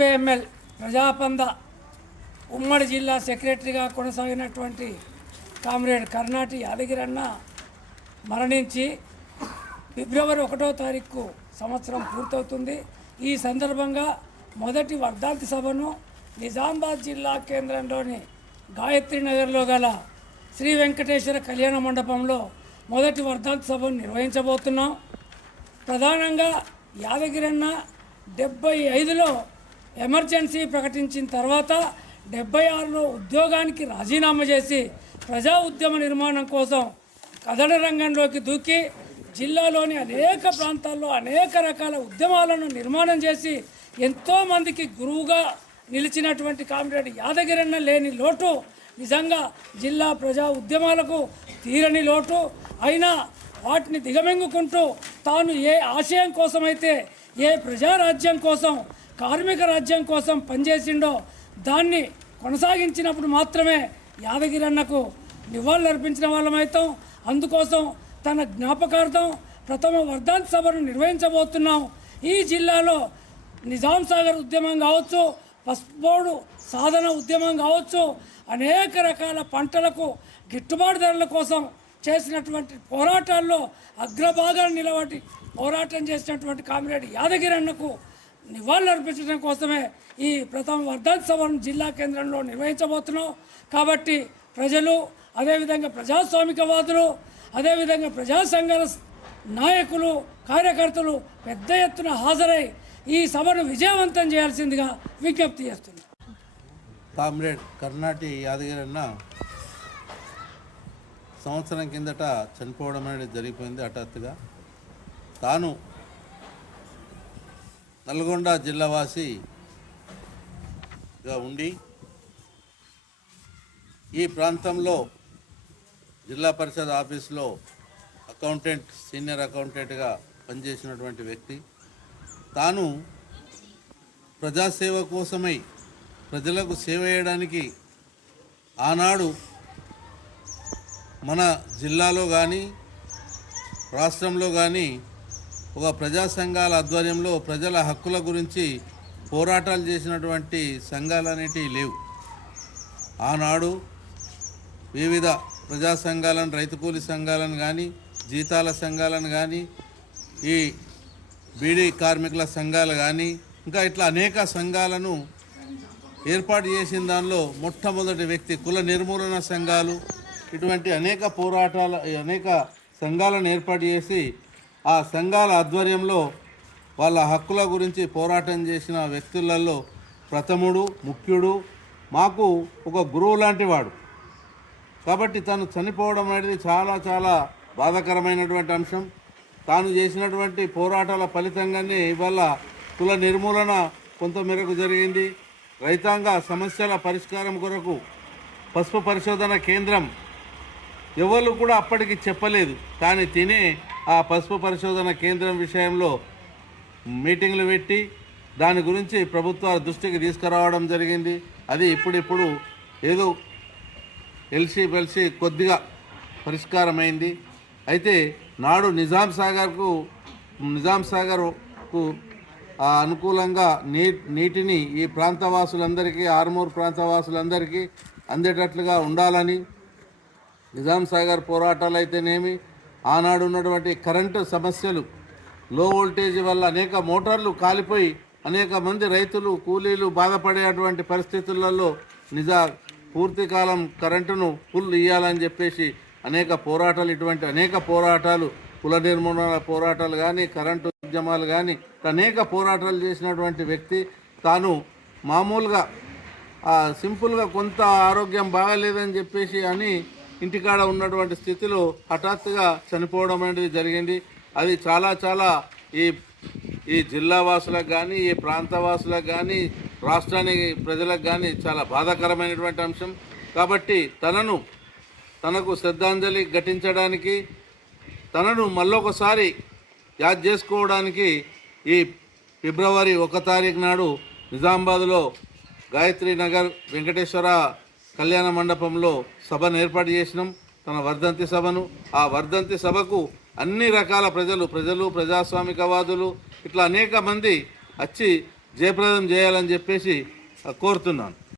CPIML ప్రజాపంద ఉమ్మడి జిల్లా సెక్రటరీగా కొనసాగినటువంటి కామ్రేడ్ కర్నాటి యాదగిరన్న మరణించి ఫిబ్రవరి 1వ తారీఖు సంవత్సరం పూర్తవుతుంది. ఈ సందర్భంగా మొదటి వర్ధంతి సభను నిజామాబాద్ జిల్లా కేంద్రంలోని గాయత్రి నగర్లో గల శ్రీ వెంకటేశ్వర కళ్యాణ మండపంలో మొదటి వర్ధంతి సభను నిర్వహించబోతున్నాం. ప్రధానంగా యాదగిరన్న 75లో ఎమర్జెన్సీ ప్రకటించిన తర్వాత 76లో ఉద్యోగానికి రాజీనామా చేసి ప్రజా ఉద్యమ నిర్మాణం కోసం కథన రంగంలోకి దూకి జిల్లాలోని అనేక ప్రాంతాల్లో అనేక రకాల ఉద్యమాలను నిర్మాణం చేసి ఎంతోమందికి గురువుగా నిలిచినటువంటి కామ్రేడ్ యాదగిరన్న లేని లోటు నిజంగా జిల్లా ప్రజా ఉద్యమాలకు తీరని లోటు. అయినా వాటిని దిగమింగుకుంటూ తాను ఏ ఆశయం కోసమైతే ఏ ప్రజారాజ్యం కోసం కార్మిక రాజ్యం కోసం పనిచేసిండో దాన్ని కొనసాగించినప్పుడు మాత్రమే యాదగిరన్నకు నివాళులర్పించిన వాళ్ళమవుతాం. అందుకోసం తన జ్ఞాపకార్థం ప్రథమ వర్ధంతి సభను నిర్వహించబోతున్నాం. ఈ జిల్లాలో నిజాం సాగర్ ఉద్యమం కావచ్చు, పసుపు బోర్డు సాధన ఉద్యమం కావచ్చు, అనేక రకాల పంటలకు గిట్టుబాటు ధరల కోసం చేసినటువంటి పోరాటాల్లో అగ్రభాగాన్ని నిలబడి పోరాటం చేసినటువంటి కామ్రేడ్ యాదగిరన్నకు నివాళులర్పించడం కోసమే ఈ ప్రథమ వర్ధంతి సభను జిల్లా కేంద్రంలో నిర్వహించబోతున్నాం. కాబట్టి ప్రజలు, అదేవిధంగా ప్రజాస్వామికవాదులు, అదేవిధంగా ప్రజా సంఘాల నాయకులు, కార్యకర్తలు పెద్ద ఎత్తున హాజరై ఈ సభను విజయవంతం చేయాల్సిందిగా విజ్ఞప్తి చేస్తున్నారు. కామ్రేడ్ కర్నాటి యాదగిరన్న సంవత్సరం కిందట చనిపోవడం అనేది జరిగిపోయింది హఠాత్తుగా. తాను నల్గొండ జిల్లావాసిగా ఉండి ఈ ప్రాంతంలో జిల్లా పరిషత్ ఆఫీస్లో సీనియర్ అకౌంటెంట్గా పనిచేసినటువంటి వ్యక్తి. తాను ప్రజాసేవ కోసమై ప్రజలకు సేవ చేయడానికి ఆనాడు మన జిల్లాలో కానీ రాష్ట్రంలో కానీ ఒక ప్రజా సంఘాల ఆధ్వర్యంలో ప్రజల హక్కుల గురించి పోరాటాలు చేసినటువంటి సంఘాలు అనేటివి లేవు. ఆనాడు వివిధ ప్రజా సంఘాలను, రైతు కూలి సంఘాలను కానీ, జీతాల సంఘాలను కానీ, ఈ బీడీ కార్మికుల సంఘాలు కానీ, ఇంకా ఇట్లా అనేక సంఘాలను ఏర్పాటు చేసిన దానిలో మొట్టమొదటి వ్యక్తి కుల నిర్మూలన సంఘాలు, ఇటువంటి అనేక సంఘాలను ఏర్పాటు చేసి ఆ సంఘాల ఆధ్వర్యంలో వాళ్ళ హక్కుల గురించి పోరాటం చేసిన వ్యక్తులలో ప్రథముడు, ముఖ్యుడు, మాకు ఒక గురువు లాంటి వాడు. కాబట్టి తను చనిపోవడం అనేది చాలా చాలా బాధాకరమైనటువంటి అంశం. తాను చేసినటువంటి పోరాటాల ఫలితంగానే ఇవాళ కుల నిర్మూలన కొంతమేరకు జరిగింది. రైతాంగ సమస్యల పరిష్కారం కొరకు పసుపు పరిశోధన కేంద్రం ఎవరు కూడా అప్పటికి చెప్పలేదు. కానీ తినే ఆ పసుపు పరిశోధన కేంద్రం విషయంలో మీటింగ్లు పెట్టి దాని గురించి ప్రభుత్వాల దృష్టికి తీసుకురావడం జరిగింది. అది ఇప్పుడిప్పుడు ఏదో ఎల్సి కొద్దిగా పరిష్కారమైంది. అయితే నాడు నిజాం సాగర్కు అనుకూలంగా నీటిని ఈ ప్రాంతవాసులందరికీ, ఆర్మూర్ ప్రాంతవాసులందరికీ అందేటట్లుగా ఉండాలని నిజాం సాగర్ పోరాటాలు అయితేనేమి, ఆనాడు ఉన్నటువంటి కరెంటు సమస్యలు, లో వోల్టేజ్ వల్ల అనేక మోటార్లు కాలిపోయి అనేక మంది రైతులు, కూలీలు బాధపడేటువంటి పరిస్థితులలో పూర్తి కాలం కరెంటును ఫుల్ ఇవ్వాలని చెప్పేసి ఇటువంటి అనేక పోరాటాలు, కుల నిర్మూలన పోరాటాలు కానీ, కరెంటు ఉద్యమాలు కానీ అనేక పోరాటాలు చేసినటువంటి వ్యక్తి. తాను మామూలుగా సింపుల్గా కొంత ఆరోగ్యం బాగాలేదని చెప్పేసి అని ఇంటికాడ ఉన్నటువంటి స్థితిలో హఠాత్తుగా చనిపోవడం అనేది జరిగింది. అది చాలా చాలా ఈ జిల్లా వాసులకు కానీ, ఈ ప్రాంతవాసులకు కానీ, రాష్ట్రానికి ప్రజలకు కానీ చాలా బాధాకరమైనటువంటి అంశం. కాబట్టి తనకు శ్రద్ధాంజలి ఘటించడానికి, తనను మళ్ళొకసారి యాద్ చేసుకోవడానికి ఈ ఫిబ్రవరి 1 తారీఖు నాడు నిజామాబాద్లో గాయత్రి నగర్ వెంకటేశ్వర కళ్యాణ మండపంలో సభను ఏర్పాటు చేసినాం, తన వర్ధంతి సభను. ఆ వర్ధంతి సభకు అన్ని రకాల ప్రజలు, ప్రజాస్వామికవాదులు ఇట్లా అనేక మంది వచ్చి జయప్రదం చేయాలని చెప్పేసి కోరుతున్నాను.